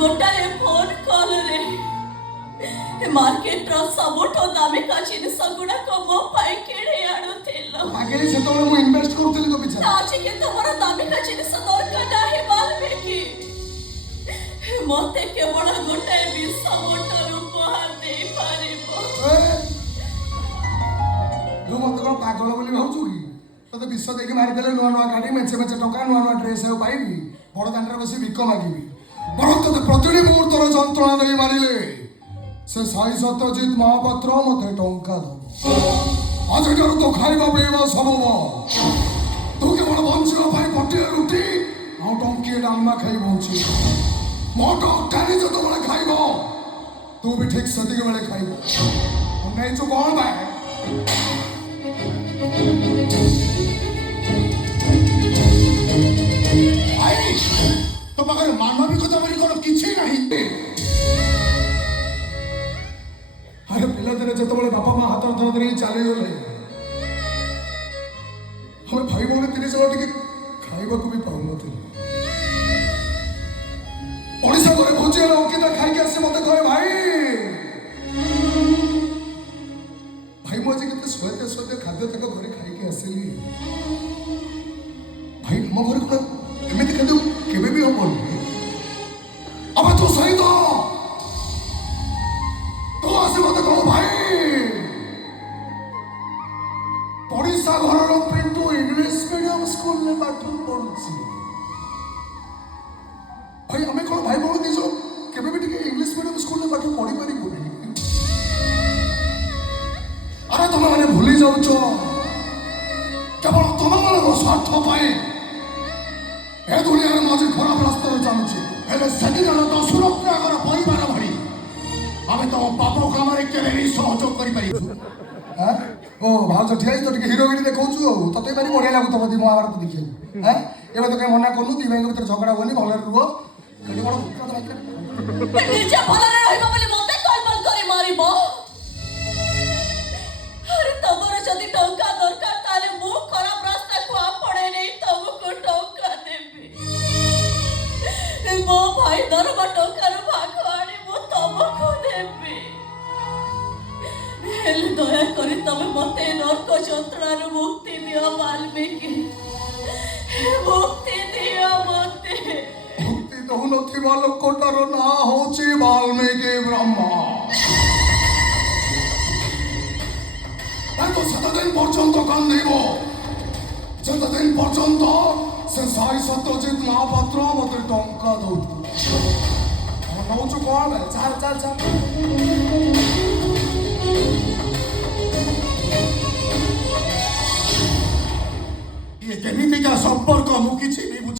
गोटाए phone call रे market रो सबुठो दामिका जिनिस गुड़ाक मो पाई किणी आणुथिलो आगे सेतबेले मु इन्वेस्ट करथली तो पिछा आज के तमर दामिका जिनिस दरकार नाही बाल्मीकि मते केवल गोटाए 20 बोतल उपहार दे पारिबो तू मत कोन पागल बोली भाउछु की तते विश्व देखि मारि देले नुआ नुआ गाडी मेचे मेचे टका नुआ नुआ ड्रेस हे पाइबी बड़ दांडरे बसी भिक मागिबी बड़ तते प्रतिदिन मुहूर्तर যন্ত্রণা দেই मारिले से साई सत्यजित महापात्र मते टंका दो आज एटार तो खाइबा पेइबा सबब तू केवल बंचिबा पाई पटिया रुटी आ टंकी डालमा खाइ बंची मोटो टानी जो तो बड़े खाइबो तू भी ठीक सती के बड़े खाइबो नहीं तो कौन बा आई तो मगर मानविकता बड़ी कोनो किछि नहीं अरे पिला दिने जत बड़े बापा मां हाथ धर धरी चली गले हमें भाई भौणी 30 जण टिके खाइबा को भी पाउ नथिले ओडिसा घरे भोजी होला ओके खाई के आसे मते कहे भाई भाई मोजे केते सोते सोते खाद्य तक घरे खाई के आसेली भाई हम घरे को एमिति खाद्य केबे भी होबो अब तो सही तो आसे मते कहो भाई ओडिसा घरर पिंटू इंग्लिश मीडियम स्कूल में पाठ पढुछि भाई हमें कौन भाई भौणी दिसो केबे भी टिके इंग्लिश मीडियम स्कूल में पाठ पढी पारि कोनी अरे तुम मैंने भूली जाऊ केवल तुम मान स्वार्थ पाए ए दुनिया मजे खराब रास्ता चलुचे हेले सेदिन तो सुरक्षा कर परिवार भरी आमे तो पाप काम रे केले ही सहयोग करि पारि हां ओ भाउज ठियाई तो टिके हीरोगिरी देखौछु तते बारी बढ़िया लागु तब दी महाभारत देखियो हां एबे तो के मना करनु दी भाई भीतर झगड़ा होनी भले रुओ कडी बड़ भूख तो लागे निजे भले रहइबो बोली मते कॉल करी मारिबो अरे तमर जदी टंका दरकार ताले मु खराब रास्ता को आपड़े नहीं तुमको टंका देबी मो भाई दरबा टंकार भाग आनी मु तुमको देबी हेल दया करी तमे मते नरक যন্ত্রণার মুক্তি দিও বাল্মীকি মুক্তি দিও মতে मुक्ति दहु नथिबा लोकटार ना होची वाल्मीकि ब्रह्मा तो सतदिन पर्यंत कांदिब যতদিন পর্যন্ত से साई सत्यजित महापात्र मते टंका दउ नौचु कोन चल चल चल